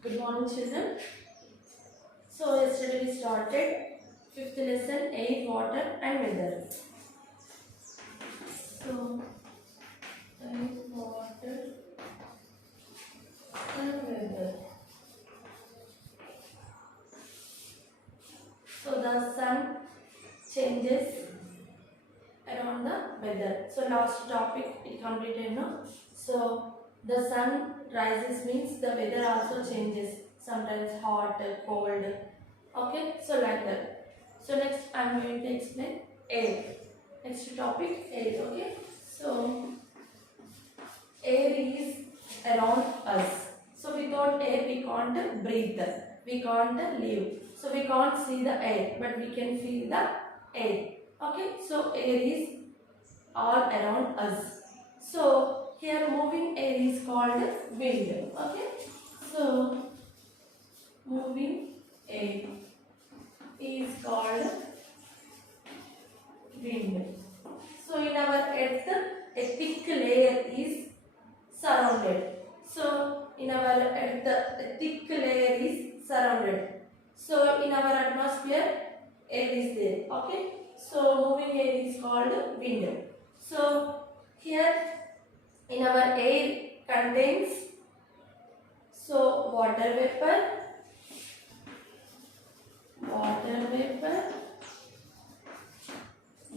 Good morning, children. So yesterday we started fifth lesson, air, water, and weather. So air, water, and weather. So the sun changes around the weather. So last topic it completed, no? So the sun rises means the weather also changes. Sometimes hot, cold. Okay, so like that. So next I am going to explain air. Next topic air. Okay, so air is around us. So without air we can't breathe. We can't live. So we can't see the air, but we can feel the air. Okay, so air is all around us. So here moving air is called wind. Okay, so moving air is called wind. So in our earth, a thick layer is surrounded. So in our earth, a thick layer is surrounded. So in our atmosphere, air is there. Okay. So moving air is called wind. So here in our air contains water vapor,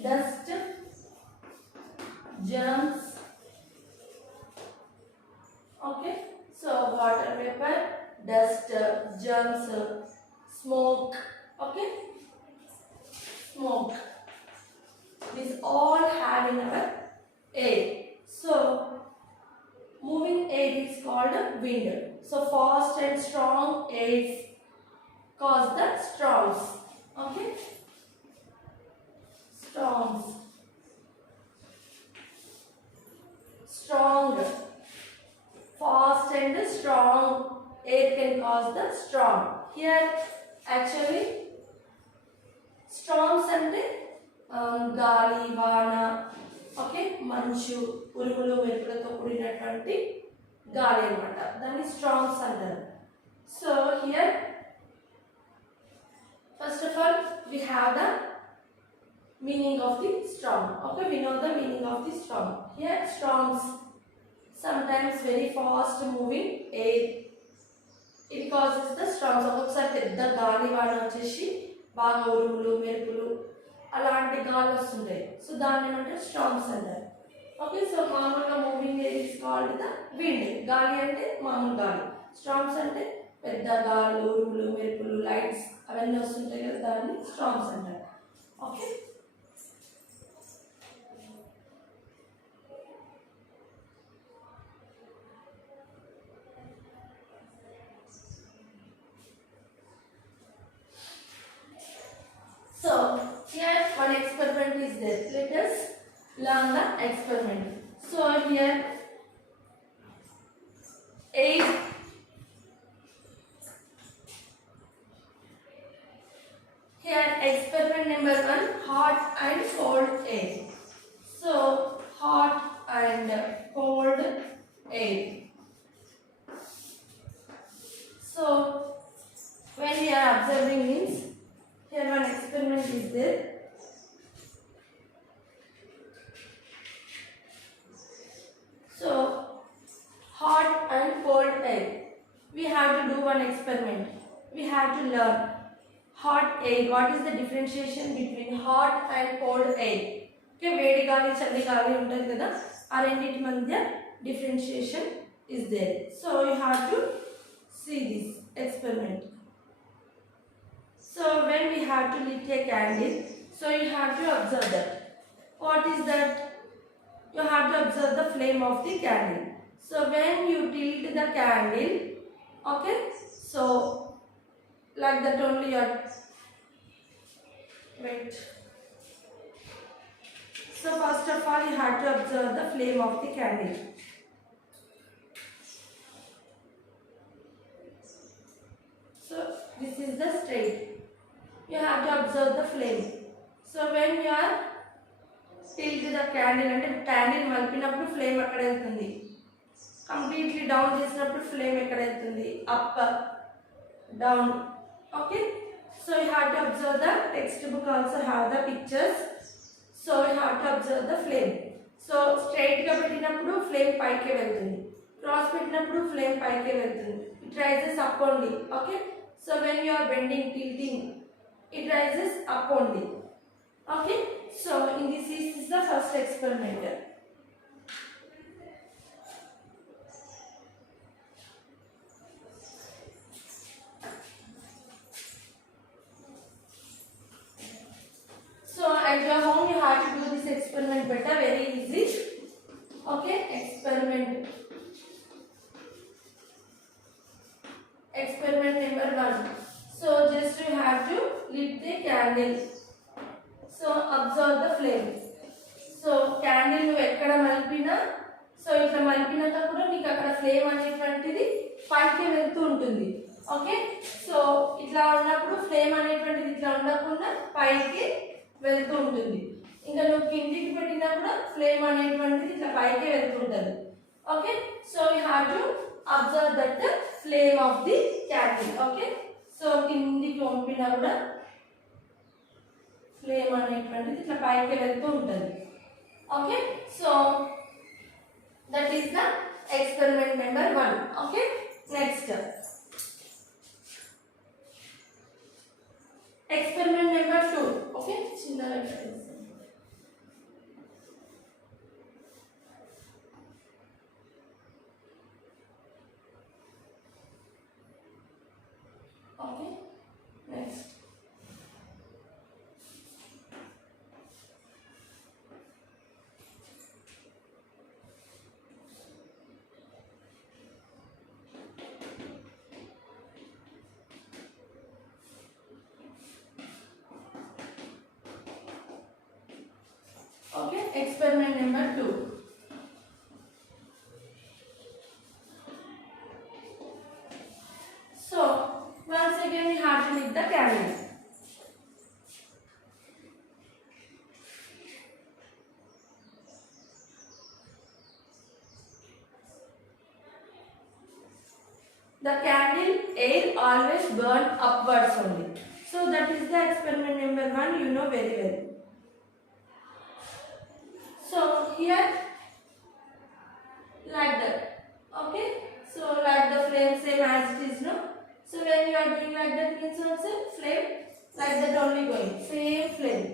dust, germs. Okay, so water vapor, dust, germs, smoke. Okay, smoke. These all have in our air. So moving air is called wind. So fast and strong airs cause the storms. Okay, storms. Strong. Fast and strong air can cause the storm. Here actually storms అంటే గాలి వాన ఓకే మంచు ఉరుములు మెరుపులతో కూడినటువంటి గాలి అన్నమాట దాన్ని స్టార్మ్స్ అంటారు. So here first of all we have the meaning of the storm. Okay, we know the meaning of the storm. Here storms sometimes very fast moving air, it causes the storms. ఒక్కొక్కసారి పెద్ద గాలి వాన వచ్చేసి బాగా ఉరుములు మెరుపులు అలాంటి గాలి వస్తుంటాయి. సో దాన్ని ఏమంటారు స్టార్మ్స్ అంటారు. ఓకే, సో మామూలుగా moving air is called the wind. గాలి అంటే మామూలు గాలి, స్టార్మ్స్ అంటే పెద్ద గాలి ఉరుములు మెరుపులు లైట్స్ అవన్నీ వస్తుంటాయి కదా, దాన్ని స్టార్మ్స్ అంటారు. Okay, so here one experiment is there. Let us learn the experiment. So here air experiment number 1, hot and cold air. So hot and cold air. So when we are observing means here one experiment is there. So hot and cold air, we have to do one experiment. We have to learn hot air, what is the differentiation between hot and cold air. Okay, వేడి గాలి చల్లి గాలి ఉంటుంది కదా, ఆ రెండింటి మధ్య differentiation is there. So you have to see this experiment. So when we have to lit a candle, so you have to observe that. What is that? You have to observe the flame of the candle. So when you tilt the candle, okay, so like that only your wait. So first of all you have to observe the flame of the candle. So this is the straight. You have to observe the flame. So when you are tilt the candle, అంటే క్యాండిల్ మలిపినప్పుడు ఫ్లేమ్ అక్కడ వెళ్తుంది completely down చేసినప్పుడు ఫ్లేమ్ ఎక్కడ వెళ్తుంది, up down. Okay, so you have to observe the text book also have the pictures. So you have to observe the flame. So స్ట్రైట్గా పెట్టినప్పుడు flame పైకే వెళ్తుంది, క్రాస్ పెట్టినప్పుడు ఫ్లేమ్ పైకే వెళ్తుంది. It rises up only. Okay, so when you are bending, tilting, it rises up only. Okay, so in this is the first experiment. So at your home you have to do this experiment better, very easy. Okay, experiment number 1. So just you have to lit the candle. So observe the flame. So candle నువ్వు ఎక్కడ మలిపినా, సో ఇట్లా మలిపినాక కూడా నీకు అక్కడ ఫ్లేమ్ అనేటువంటిది పైకి వెళ్తూ ఉంటుంది. ఓకే, సో ఇట్లా ఉన్నప్పుడు ఫ్లేమ్ అనేటువంటిది ఇట్లా ఉండకుండా పైకి వెళ్తూ ఉంటుంది. ఇంకా నువ్వు కిందికి పెట్టినా కూడా ఫ్లేమ్ అనేటువంటిది ఇట్లా పైకి వెళ్తుంటుంది. Okay, so you have to observe that flame of the candle. Okay, so కిందికి పంపినా కూడా ఫ్లేమ్ అనేటువంటిది ఇట్లా పైకి వెళ్తూ ఉంటుంది. Okay, so that is the experiment number 1. Okay, next experiment number 2. Okay, చిన్నగా okay, next okay, experiment number 2. So once again we have to lit the candle. The candle air always burn upwards only. So that is the experiment number 1, you know very well. So here like that. Okay, so like the flame same as it is, no? So when you are doing like that means also flame like that only going, same flame.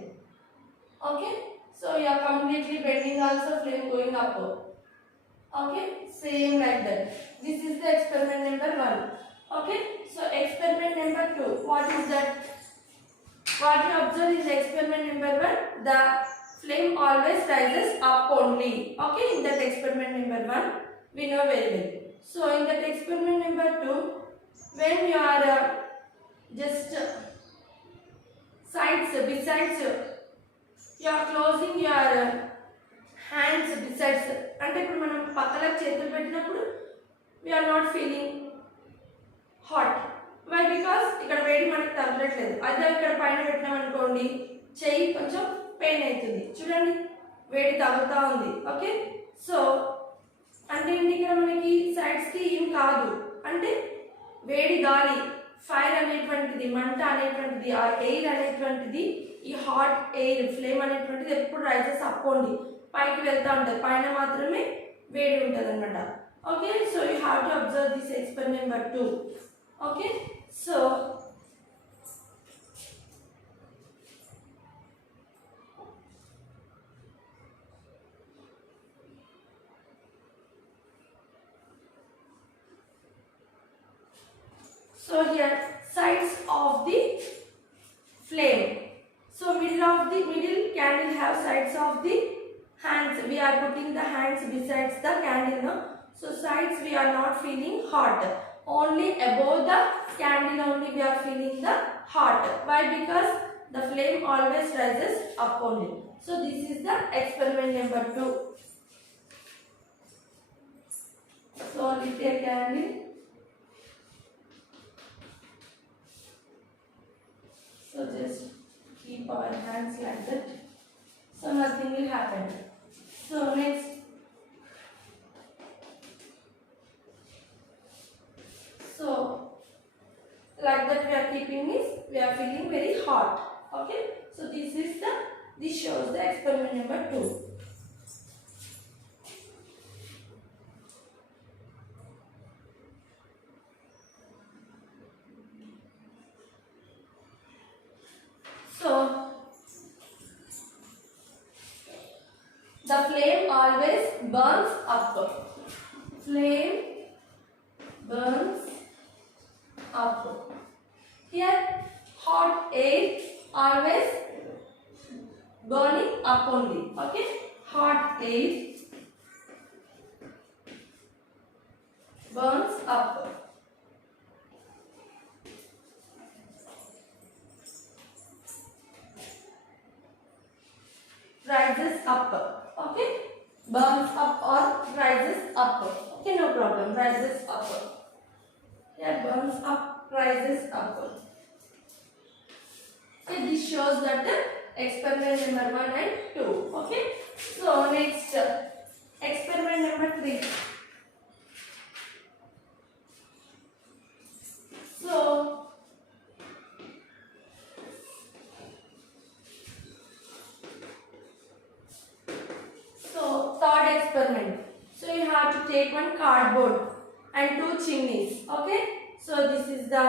Okay, so you are completely bending also, flame going upward. Okay, same like that. This is the experiment number 1. Okay, so experiment number 2, what is that? What you observe is experiment number 1, the flame always rises up only. Okay, in that experiment number 1 we know very well. So in that experiment number 2, when you are just sides besides, you are closing your hands besides, అంటే ఇప్పుడు మనం పక్కలకు చేతులు పెట్టినప్పుడు we are not feeling hot. Why? Because ఇక్కడ వేడి మనకి తగలట్లేదు. అదే ఇక్కడ పైన పెట్టినాం అనుకోండి, చెయ్యి కొంచెం పెయిన్ అవుతుంది. చూడండి, వేడి తగులుతా ఉంది. ఓకే, సో అంటే ఇక్కడ మనకి సైడ్స్కి ఏం కాదు, అంటే వేడి గాలి, ఫైర్ అనేటువంటిది, మంట అనేటువంటిది, ఆ ఎయిర్ అనేటువంటిది, ఈ హాట్ ఎయిర్ ఫ్లేమ్ అనేటువంటిది ఎప్పుడు రైజెస్ అప్పోండి పైకి వెళ్తూ ఉంటుంది, పైన మాత్రమే వేడి ఉంటుంది అనమాట. Okay, so you have to observe this experiment number 2. Okay, so here sides of the flame. So middle candle have sides of the hands. We are putting the hands besides the candle now. So sides we are not feeling hot. Only above the candle only we are feeling the hot. Why? Because the flame always rises up only. So this is the experiment number 2. So lit a candle. So just keep our hands like that, so nothing will happen. So next like that we are keeping means we are feeling very hot. Okay, so this shows the experiment number 2. So the flame always burns up. Flame burns up. Here hot air always burning up only. Okay, hot air burns up. Rises up. Okay, burns up or rises up. Okay, no problem. Rises up. Here burns up, rises up. Okay, this shows that experiment number 1 and 2. Okay, so next experiment number 3. So third experiment. So you have to take one cardboard and 2 chimneys. Okay, so this is the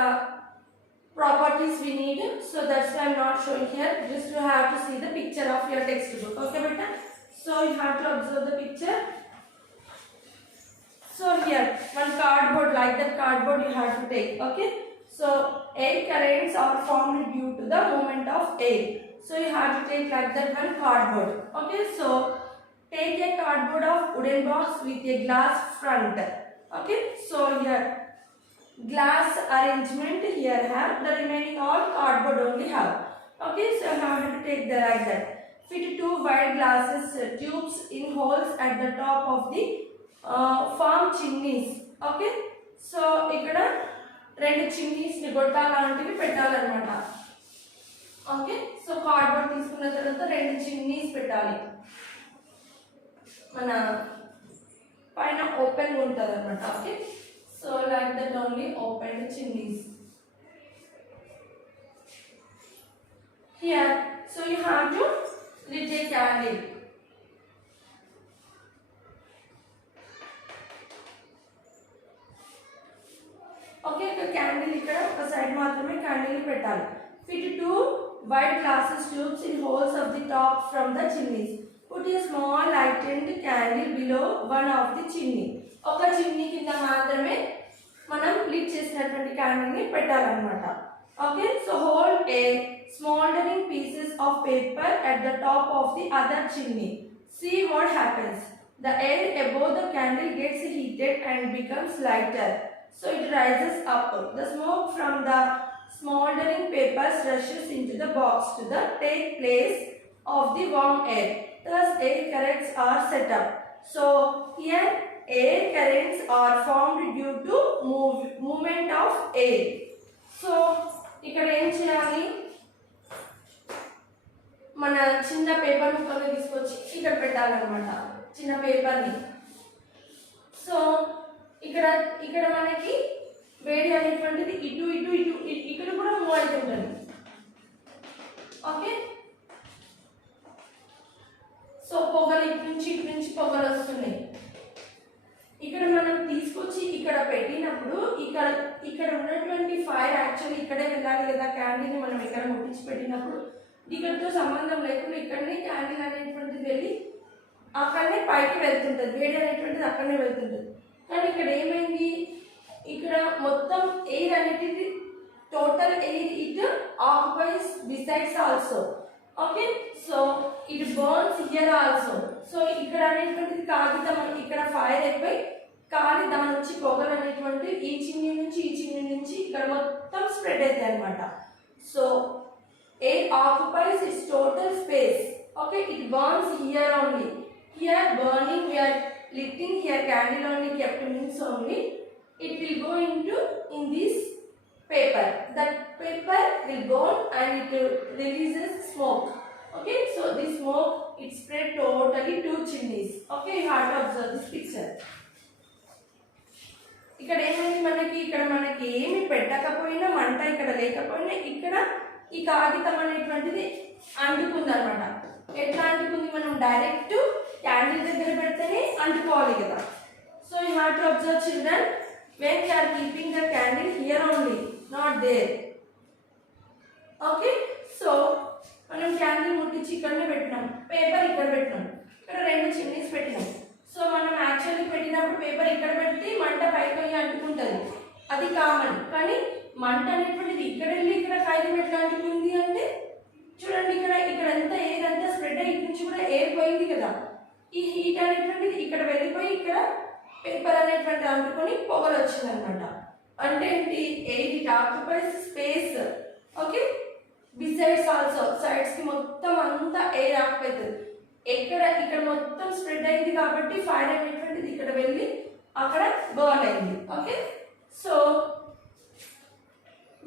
properties we need. So that's why I am not showing here. Just you have to see the picture of your textbook. Okay, beta. So you have to observe the picture. So here one cardboard, like that cardboard you have to take. Okay. So air currents are formed due to the movement of air. So you have to take like that one cardboard. Okay. So take a cardboard of wooden box with a glass front. Okay. So here glass arrangement here have, the remaining all cardboard only have. Okay. So you have to take the like that. Fit 2 wide glasses tubes in holes at the top of the farm chimneys. Okay. So ikkada రెండు చిమ్నీస్ ని గొట్టాలంటివి పెట్టాలన్నమాట. Okay, so cardboard తీసుకున్న తర్వాత రెండు చిమ్నీస్ పెట్టాలి. మన పైన ఓపెన్ ఉంటుంది అన్నమాట. Okay, so like that only open chimneys here. So you have to lit a candle. Okay, ఒక క్యాండిల్ ఇక్కడ ఒక సైడ్ మాత్రమే క్యాండిల్ పెట్టాలి. Fit 2 white glasses tubes in holes of the top from the chimneys. Put a small lightened candle below one of the chimney. ఒక chimney కింద మాత్రమే మనం lit చేసినటువంటి క్యాండిల్ ని పెట్టాలన్నమాట. Okay, so hold a smouldering pieces of paper at the top of the other chimney. See what happens. The air above the candle gets heated and becomes lighter. So it rises up. The smoke from the smoldering papers rushes into the box to the take place of the warm air. Thus air currents are set up. So here air currents are formed due to movement of air. So ikkada em cheyali, mana chinna paper mukkani తీసుకొచ్చి ఇక్కడ పెట్టాలన్నమాట, చిన్న పేపర్ ని. సో ఇక్కడ మనకి వేడి అనేటువంటిది ఇటు ఇటు ఇటు ఇక్కడ కూడా మూవ్ అవుతుంటుంది. ఓకే, సో పొగలు ఇటు నుంచి పొగలు వస్తున్నాయి. ఇక్కడ మనం తీసుకొచ్చి ఇక్కడ పెట్టినప్పుడు ఇక్కడ ఉన్నటువంటి ఫైర్ యాక్చువల్లీ ఇక్కడే వెళ్ళాలి కదా. క్యాండిల్ ని మనం ఇక్కడ ముట్టించి పెట్టినప్పుడు ఇక్కడతో సంబంధం లేకుండా ఇక్కడనే క్యాండిల్ అనేటువంటిది వెళ్ళి అక్కడనే పైకి వెళ్తుంటుంది, వేడి అనేటువంటిది అక్కడనే వెళ్తుంటుంది. కానీ ఇక్కడ ఏమైంది, ఇక్కడ మొత్తం ఎయిర్ అనేది total air it occupies besides also. Okay, so it burns here also. So ఇక్కడ అనేటువంటిది కాగితం, ఇక్కడ ఫైర్ అయిపోయి కాలి దాని నుంచి పొగలు అనేటువంటి ఈ చిమ్నీ నుంచి ఇక్కడ మొత్తం స్ప్రెడ్ అవుతాయి అనమాట. So air occupies it's total space. Okay, it burns here only. Here burning, we are lighting here candle only kept means only it will go into in this paper. That paper will burn and it releases smoke. Okay, so this smoke it spread totally 2 chimneys. Okay, you have to observe this picture. ఇక్కడ ఏమైంది, ఇక్కడ మనకి ఏమి పెట్టకపోయినా మంట ఇక్కడ లేకపోయినా ఇక్కడ ఈ కాగితం అనేటువంటిది అంటుకుంది అనమాట. ఎట్లా అంటుకుంది, మనం డైరెక్ట్ క్యాండిల్ దగ్గర పెడితేనే అంటుకోవాలి కదా. So you have to observe children, when we are keeping the candle here only, not there. Okay, so మనం క్యాండిల్ ముట్టించి ఇక్కడనే పెట్టినాం, పేపర్ ఇక్కడ పెట్టినాం, ఇక్కడ రెండు చిమ్నీస్ పెట్టినాం. సో మనం యాక్చువల్లీ పెట్టినప్పుడు పేపర్ ఇక్కడ పెట్టి మంట పైకి పోయి అంటుకుంటుంది, అది కామన్. కానీ మంట అనేటువంటిది ఇక్కడ వెళ్ళి ఇక్కడ కాగితం ఎట్లా అంటుకుంది అంటే చూడండి, ఇక్కడ ఇక్కడ అంతా ఎయిర్ అంతా స్ప్రెడ్ అయ్యి నుంచి కూడా ఎయిర్ పోయింది కదా. ఈ హీట్ అనేటువంటిది ఇక్కడ వెళ్ళిపోయి ఇక్కడ పేపర్ అనేటువంటి అంటుకొని పొగలు వచ్చింది అనమాట. అంటే ఏంటి, air it occupies space. Okay, besides also sides కి మొత్తం అంతా ఎయిర్ ఆక్యుపై అవుతుంది. ఇక్కడ మొత్తం స్ప్రెడ్ అయింది కాబట్టి ఫైర్ అనేటువంటిది ఇక్కడ వెళ్ళి అక్కడ బర్న్ అయింది. Okay, so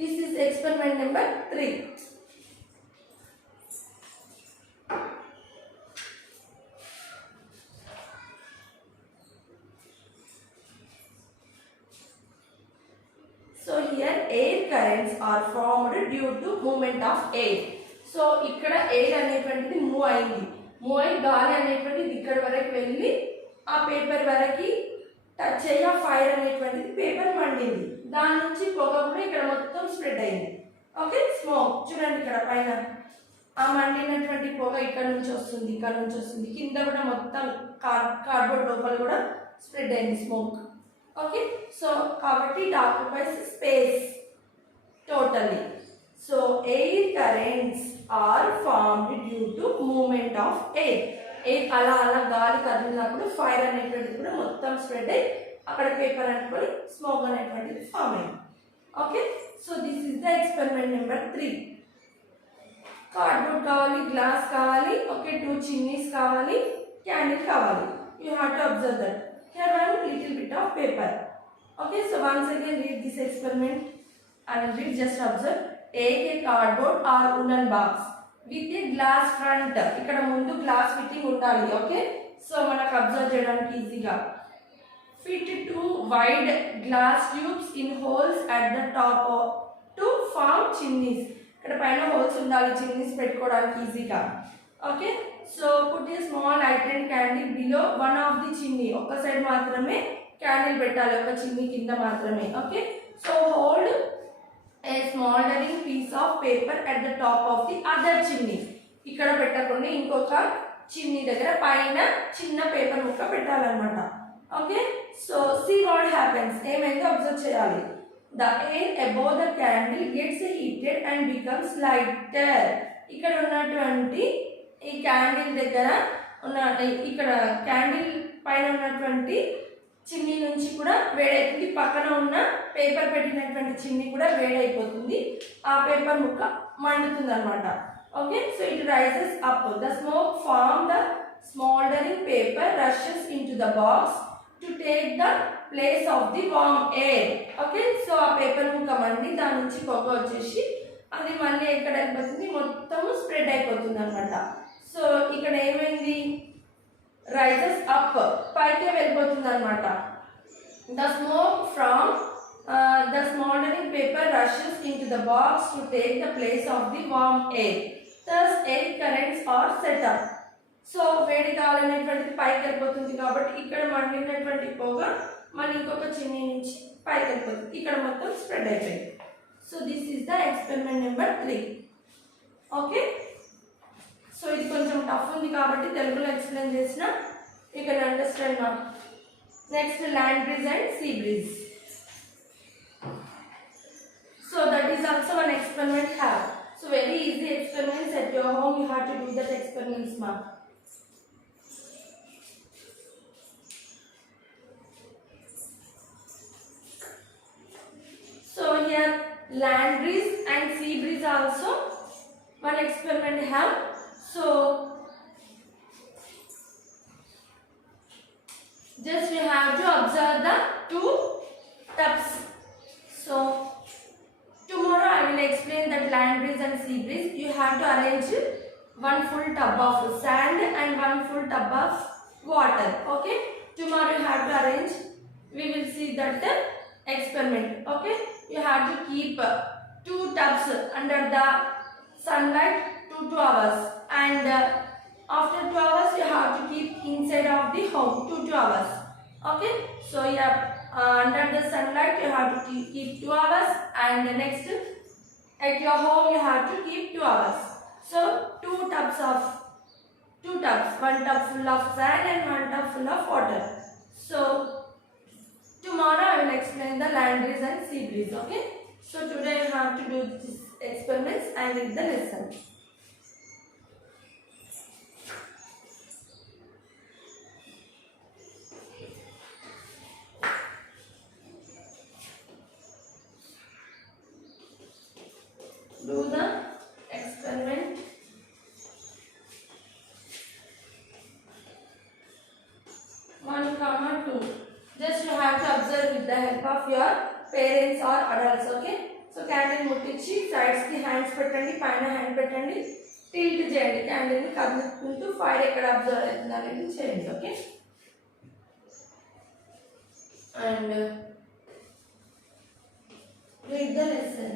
this is experiment number 3. So here air currents are formed due to movement of air. So ఇక్కడ ఎయిర్ అనేటువంటిది మూవ్ అయింది, మూవ్ అయ్యి గాలి అనేటువంటిది ఇక్కడ వరకు వెళ్ళి ఆ పేపర్ వరకు టచ్ అయ్యి ఆ ఫైర్ అనేటువంటిది పేపర్ మండింది. దాని నుంచి పొగ కూడా ఇక్కడ మొత్తం స్ప్రెడ్ అయింది. ఓకే, స్మోక్ చూడండి ఇక్కడ పైన ఆ మండినటువంటి పొగ ఇక్కడ నుంచి వస్తుంది, ఇక్కడ నుంచి వస్తుంది, కింద కూడా మొత్తం కార్డ్బోర్డ్ లోపల కూడా స్ప్రెడ్ అయింది స్మోక్. Okay, so కాబట్టి it occupies space totally. So air currents are formed due to movement of air. Air అలా గాలి కదిలినప్పుడు ఫైర్ అనేటువంటిది కూడా మొత్తం స్ప్రెడ్ అయ్యి అక్కడ పేపర్ అనుకొని స్మోక్ అనేటువంటిది ఫామ్ అయింది. Okay, so this is the experiment number 3. కార్డ్బోర్డ్ కావాలి, గ్లాస్ కావాలి, ఓకే, 2 చిమ్నీస్ కావాలి, క్యాండిల్ కావాలి. You have to observe that. Here one little bit of paper. Okay, so once again read this experiment and read, just observe. Take a cardboard or wooden box with a glass front. ఇక్కడ ముందు glass fitting ఉండాలి. Okay, so మనకు అబ్జర్వ్ చేయడానికి ఈజీగా. Fit 2 wide glass tubes in holes at the top to form chimneys. ఇక్కడ పైన హోల్స్ ఉండాలి చిమ్నీస్ పెట్టుకోవడానికి ఈజీగా. Okay, so put a small lighted candle below one of the chimney. ఒక సైడ్ మాత్రమే క్యాండిల్ పెట్టాలి, ఒక చిమ్నీ కింద మాత్రమే. Okay, so hold a smoldering piece of paper at the top of the other chimney. ఇక్కడ పెట్టకుండా ఇంకొక చిమ్నీ దగ్గర పైన చిన్న పేపర్ ముక్క పెట్టాలన్నమాట. Okay, so see what happens. ఏమైందో అబ్జర్వ్ చేయాలి. The air above the candle gets heated and becomes lighter. ఇక్కడ ఉన్నటువంటి ఈ క్యాండిల్ దగ్గర ఉన్న ఇక్కడ క్యాండిల్ పైన ఉన్నటువంటి చిమ్నీ నుంచి కూడా వేడైతుంది, పక్కన ఉన్న పేపర్ పెట్టినటువంటి చిమ్నీ కూడా వేడైపోతుంది, ఆ పేపర్ ముక్క మండుతుంది అనమాట. Okay, so it rises up. The smoke from the smouldering paper rushes into the box to take the place of the warm air. Okay, so ఆ పేపర్ ముక్క మండి దాని నుంచి పొగ వచ్చేసి అది మళ్ళీ ఎక్కడ అయిపోతుంది, మొత్తం స్ప్రెడ్ అయిపోతుంది అనమాట. సో ఇక్కడ ఏమైంది, రైజెస్ అప్, పైకే వెళ్ళిపోతుంది అనమాట. The smoke from the smouldering paper rushes into the box to take the place of the warm air. thus air currents are set up. So వేడి గాలి అనేటువంటిది పైకి వెళ్ళిపోతుంది కాబట్టి ఇక్కడ మండినటువంటి పొగ మళ్ళీ ఇంకొక చిమ్నీ నుంచి పైకి వెళ్ళిపోతుంది, ఇక్కడ మొత్తం స్ప్రెడ్ అయిపోయింది. So this is the experiment number 3. Okay, so ఇది కొంచెం టఫ్ ఉంది కాబట్టి తెలుగులో ఎక్స్ప్లెయిన్ చేసిన you can understand now. Next land breeze and see breeze. So that is also one experiment have. So very easy experiments at your home, you have to do that experiments మా. So here land breeze and sea breeze also one experiment have. So just you have to observe the 2 tubs. So tomorrow I will explain that land breeze and sea breeze. You have to arrange 1 full tub of sand and 1 full tub of water. Okay, tomorrow you have to arrange, we will see that the experiment. Okay, you have to keep 2 tubs under the sunlight 2 hours, and after 2 hours you have to keep inside of the home 2 hours. Okay, so yeah, under the sunlight you have to keep 2 hours, and next at your home you have to keep 2 hours. So 2 tubs, 1 tub full of sand and 1 tub full of water. So tomorrow I will explain the land breeze and sea breeze. Okay, so today you have to do these experiments and read the lesson. Do the experiment. One comma two. Just you have to observe with the help of your parents or adults. Okay. So candle ముట్టించి sides కి hands పెట్టండి, పైన hand పెట్టండి, tilt చేయండి, candle ని కదుపుకుంటూ fire ఎక్కడ అబ్జర్వ్ అవుతుంది అనేది చేయండి. Okay, and read the lesson.